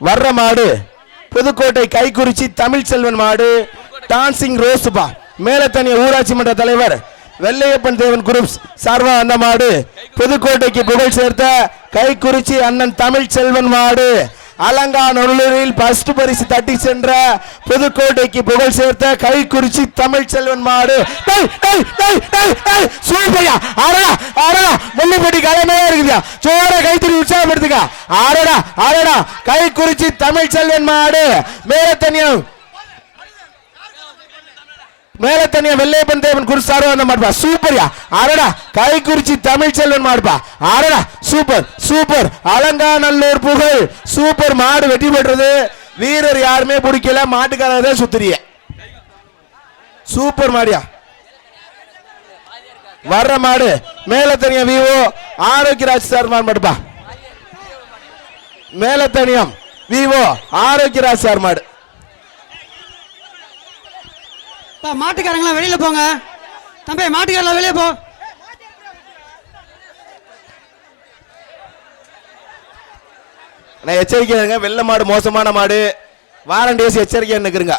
வர்ற மாடு புதுக்கோட்டை கைக்குறிச்சி தமிழ் செல்வன் மாடு டான்சிங் ரோசுபா மேலத்தனிய ஊராட்சி மன்ற தலைவர் வெள்ளையப்பன் தேவன் குரூப்ஸ் சார்பா அந்த மாடு புதுக்கோட்டைக்கு புகழ் சேர்த்த கைக்குறிச்சி அண்ணன் தமிழ் செல்வன் மாடு அலங்காநல்லூரில் பஸ்ட் பரிசு தட்டி சென்ற புதுக்கோட்டைக்கு புகழ் சேர்த்த கைக்குறிச்சி தமிழ் செல்வன் மாடு. சூழ்பையா டேய், டேய், டேய், டேய், இருக்குதா சோர கைத்தறி உற்சாகப்படுத்துங்க. ஆடடா ஆடடா. கை குறிச்சி தமிழ் செல்வன் மாடு. மேல தனியம் மேல தனியா வெள்ளையப்பன் தேவன் குறிச்சாரோ அந்த மாடுப்பா. சூப்பர்யா. ஆடடா. கைக்குறிச்சி தமிழ் செல்வன் மாடுப்பா. ஆடடா. Super super. அலங்காநல்லூர் புகழ். சூப்பர் மாடு வெட்டி பெற்றது. வீரர் யாருமே பிடிக்கல. மாட்டுக்காரரே சுத்துறிய. சூப்பர் மாடியா. வர்ற மாடு. மேலத்தனிய விவோ. ஆரோக்கியராஜ் சார் மாடுப்பா மேலத்தனியம் விவோ. ஆரோக்கியராஜ் சார் மாடு. மாட்டுக்காரங்களாம் வெளியில போங்க. தம்பி மாட்டுக்காரலாம் வெளியே போ. நான் இருங்க. வெள்ளை மாடு மோசமான மாடு. வாரண்டியஸ் எச்சரிக்கை நிற்கிறங்க